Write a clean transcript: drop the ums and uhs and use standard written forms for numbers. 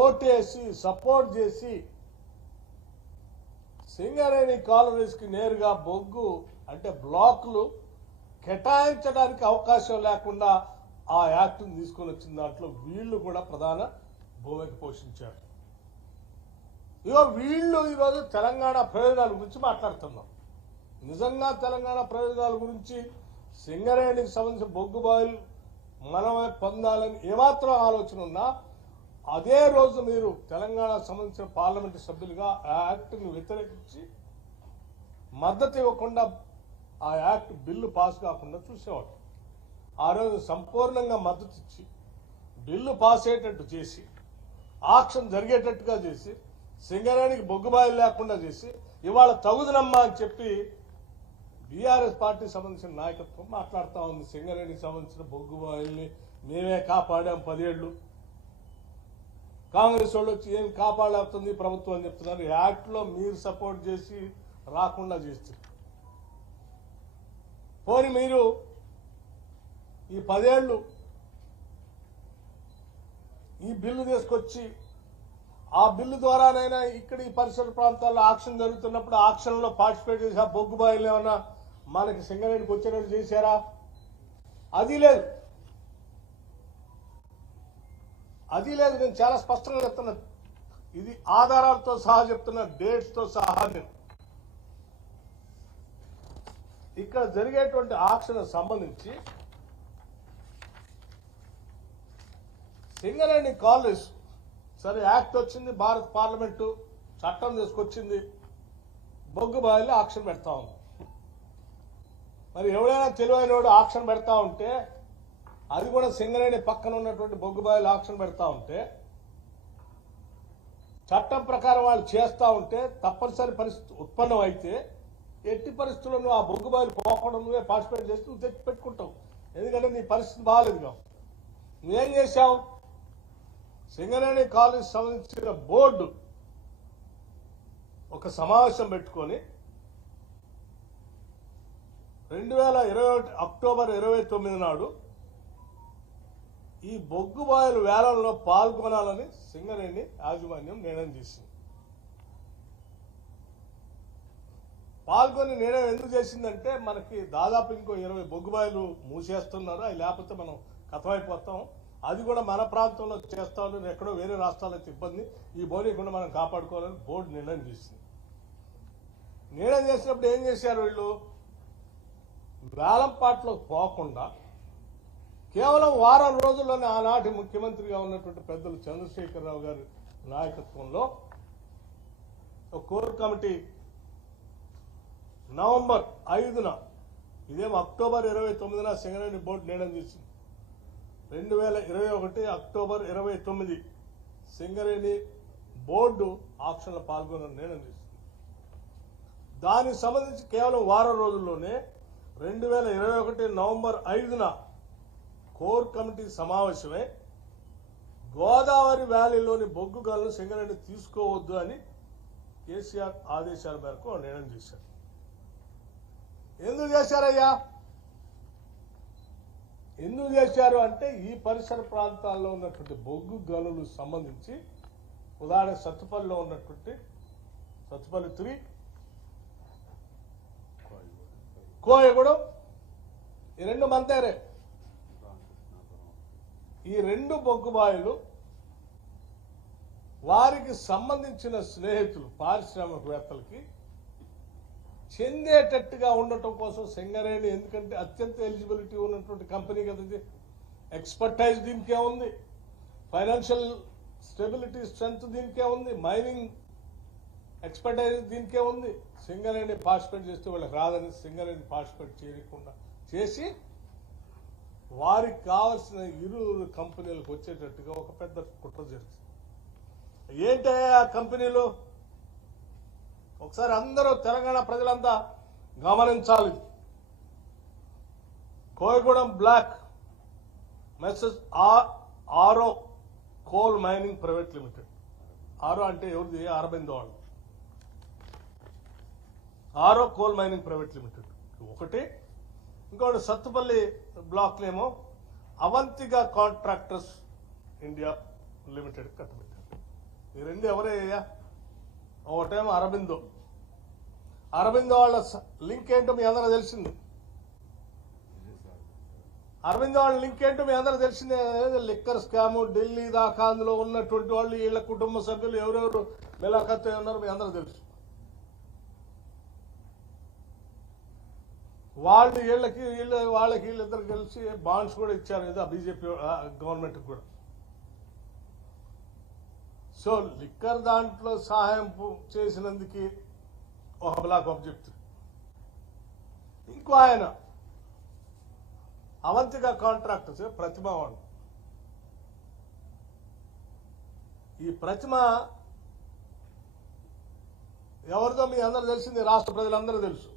ఓటేసి సపోర్ట్ చేసి సింగరేణి కాలనీస్కి నేరుగా బొగ్గు అంటే బ్లాకులు కేటాయించడానికి అవకాశం లేకుండా ఆ యాక్ట్ని తీసుకొని వచ్చిన దాంట్లో వీళ్ళు కూడా ప్రధాన భూమిక పోషించారు. ఇగో వీళ్ళు ఈరోజు తెలంగాణ ప్రయోజనాల గురించి మాట్లాడుతున్నాం. నిజంగా తెలంగాణ ప్రయోజనాల గురించి సింగరేణికి సంబంధించిన బొగ్గు బాయిల్ మనమే పొందాలని ఏమాత్రం ఆలోచన ఉన్నా అదే రోజు మీరు తెలంగాణకు సంబంధించిన పార్లమెంటు సభ్యులుగా ఆ యాక్ట్ని వ్యతిరేకించి మద్దతు ఇవ్వకుండా ఆ యాక్ట్ బిల్లు పాస్ కాకుండా చూసేవాడు. ఆ రోజు సంపూర్ణంగా మద్దతు ఇచ్చి బిల్లు పాస్ అయ్యేటట్టు చేసి ఆక్షన్ జరిగేటట్టుగా చేసి సింగరేణికి బొగ్గుబాయిలు లేకుండా చేసి ఇవాళ తగుదనమ్మా అని చెప్పి బీఆర్ఎస్ పార్టీకి సంబంధించిన నాయకత్వం మాట్లాడుతూ ఉంది. సింగరేణికి సంబంధించిన బొగ్గుబాయిల్ని మేమే కాపాడాం 10 ఏళ్ళు, కాంగ్రెస్ వాళ్ళు వచ్చి ఏం కాపాడలేస్తుంది ప్రభుత్వం అని చెప్తున్నారు. యాక్ట్లో మీరు సపోర్ట్ చేసి రాకుండా చేస్తారు. పోనీ మీరు ఈ 10 ఏళ్ళు ఈ బిల్లు తీసుకొచ్చి ఆ బిల్లు ద్వారానైనా ఇక్కడ ఈ పరిసర ప్రాంతాల్లో ఆక్షన్ జరుగుతున్నప్పుడు ఆక్షన్లో పార్టిసిపేట్ చేసి ఆ బొగ్గు బాయిలు ఏమన్నా మనకి సింగరేణికి వచ్చేటట్టు చేశారా? అది లేదు, అది లేదు. నేను చాలా స్పష్టంగా చెప్తున్నా, ఇది ఆధారాలతో సహా చెప్తున్నా, డేట్స్తో సహా. నేను ఇక్కడ జరిగేటువంటి ఆక్షన్ సంబంధించి సింగరేణి కాలనీస్ సరే యాక్ట్ వచ్చింది, భారత పార్లమెంటు చట్టం తీసుకొచ్చింది, బొగ్గు బాయిల్లో ఆక్షన్ పెడతా ఉంది. మరి ఎవరైనా తెలివైనోడు ఆక్షన్ పెడతా ఉంటే అది కూడా సింగరేణి పక్కన ఉన్నటువంటి బొగ్గు బాయిలు ఆక్షన్ పెడతా ఉంటే చట్టం ప్రకారం వాళ్ళు చేస్తూ ఉంటే తప్పనిసరి పరిస్థితి ఉత్పన్నం అయితే ఎట్టి పరిస్థితుల్లో నువ్వు ఆ బొగ్గు బాయిలు పోకుండా నువ్వే పార్టిసిపేట్ చేసి నువ్వు తెచ్చి పెట్టుకుంటావు. ఎందుకంటే నీ పరిస్థితి బాగాలేదుగా. నువ్వేం చేశావు? సింగరేణి కాలేజ్ సంబంధించిన బోర్డు ఒక సమావేశం పెట్టుకొని 2021 అక్టోబర్ 29 నాడు ఈ బొగ్గు బాయిల వేలంలో పాల్గొనాలని సింగరేణి యాజమాన్యం నిర్ణయం చేసింది. పాల్గొని నిర్ణయం ఎందుకు చేసిందంటే మనకి దాదాపు ఇంకో 20 బొగ్గు బాయిలు మూసేస్తున్నారు, అవి లేకపోతే మనం కథమైపోతాం, అది కూడా మన ప్రాంతంలో చేస్తామని ఎక్కడో వేరే రాష్ట్రాల్లో అయితే ఇబ్బంది, ఈ బోనీకుండా మనం కాపాడుకోవాలని బోర్డు నిర్ణయం చేసింది. నిర్ణయం చేసినప్పుడు ఏం చేశారు వీళ్ళు? వేలంపాట్లోకి పోకుండా కేవలం వారం రోజుల్లోనే ఆనాటి ముఖ్యమంత్రిగా ఉన్నటువంటి పెద్దలు చంద్రశేఖరరావు గారి నాయకత్వంలో ఒక కోర్ కమిటీ నవంబర్ 5న, ఇదేమో అక్టోబర్ 29న సింగరేణి బోర్డు నిర్ణయం చేసింది. 2021 అక్టోబర్ 29 సింగరేణి బోర్డు ఆక్షన్లో పాల్గొన్న నిర్ణయం చేసింది. దానికి సంబంధించి కేవలం వారం రోజుల్లోనే 2021 నవంబర్ 5న కోర్ కమిటీ సమావేశమై గోదావరి వ్యాలీలోని బొగ్గు గనులను సింగరేణి తీసుకోవద్దు అని కేసీఆర్ ఆదేశాల మేరకు నిర్ణయం చేశారు. ఎందుకు చేశారయ్యా? ఎందుకు చేశారు అంటే ఈ పరిసర ప్రాంతాల్లో ఉన్నటువంటి బొగ్గు గనులు సంబంధించి ఉదాహరణ సత్తుపల్లిలో ఉన్నటువంటి సత్తుపల్లి 3, కోయగూడెం, ఈ 2 మంతేరే. ఈ 2 బొగ్గుబాయిలు వారికి సంబంధించిన స్నేహితులు పారిశ్రామికవేత్తలకి చెందేటట్టుగా ఉండటం కోసం సింగరేణి, ఎందుకంటే అత్యంత ఎలిజిబిలిటీ ఉన్నటువంటి కంపెనీ కదా ఇది, ఎక్స్పర్టైజ్ దీనికే ఉంది, ఫైనాన్షియల్ స్టెబిలిటీ స్ట్రెంత్ దీనికే ఉంది, మైనింగ్ ఎక్స్పర్టైజ్ దీనికే ఉంది. సింగరేణి పార్టిసిపేట్ చేస్తే వాళ్ళకి రాదని సింగరేణి పార్టిసిపేట్ చేయకుండా చేసి వారికి కావాల్సిన ఇరు కంపెనీలకు వచ్చేటట్టుగా ఒక పెద్ద కుట్ర జరిగింది. ఏంటే ఆ కంపెనీలు? ఒకసారి అందరూ తెలంగాణ ప్రజలంతా గమనించాలి. కోయగూడెం బ్లాక్ మెసెస్ ఆరో కోల్ మైనింగ్ ప్రైవేట్ లిమిటెడ్. ఆరో అంటే ఎవరిది? అరబిందో వాళ్ళు. ఆరో కోల్ మైనింగ్ ప్రైవేట్ లిమిటెడ్ ఒకటి. ఇంకోటి సత్తుపల్లి బ్లాక్లేమో అవంతిగా కాంట్రాక్టర్స్ ఇండియా లిమిటెడ్ కట్టబెట్టారు. ఈ రెండు ఎవరయ్యా? ఒకటేమో అరబిందో. అరబిందో వాళ్ళ లింక్ ఏంటో మీ అందరూ తెలిసింది. అరవింద్ వాళ్ళ లింక్ ఏంటో మీ అందరూ తెలిసిందే. లిక్కర్ స్కాము ఢిల్లీ దాకా అందులో ఉన్నటువంటి వాళ్ళు వీళ్ళ కుటుంబ సభ్యులు ఎవరెవరు మిలాఖత్ ఉన్నారో మీ అందరూ తెలుసు. వాళ్ళు వాళ్ళకి వీళ్ళిద్దరు కలిసి బాండ్స్ కూడా ఇచ్చారు కదా బీజేపీ గవర్నమెంట్ కూడా. సో లిక్కర్ దాంట్లో సహాయం చేసినందుకు ఒక బ్లాక్ ఆబ్జెక్ట్. ఇంకో ఆయన అవంతిగా కాంట్రాక్టర్స్ ప్రతిమ వాడు. ఈ ప్రతిమ ఎవరిదో మీ అందరూ తెలిసింది, రాష్ట్ర ప్రజలందరూ తెలుసు.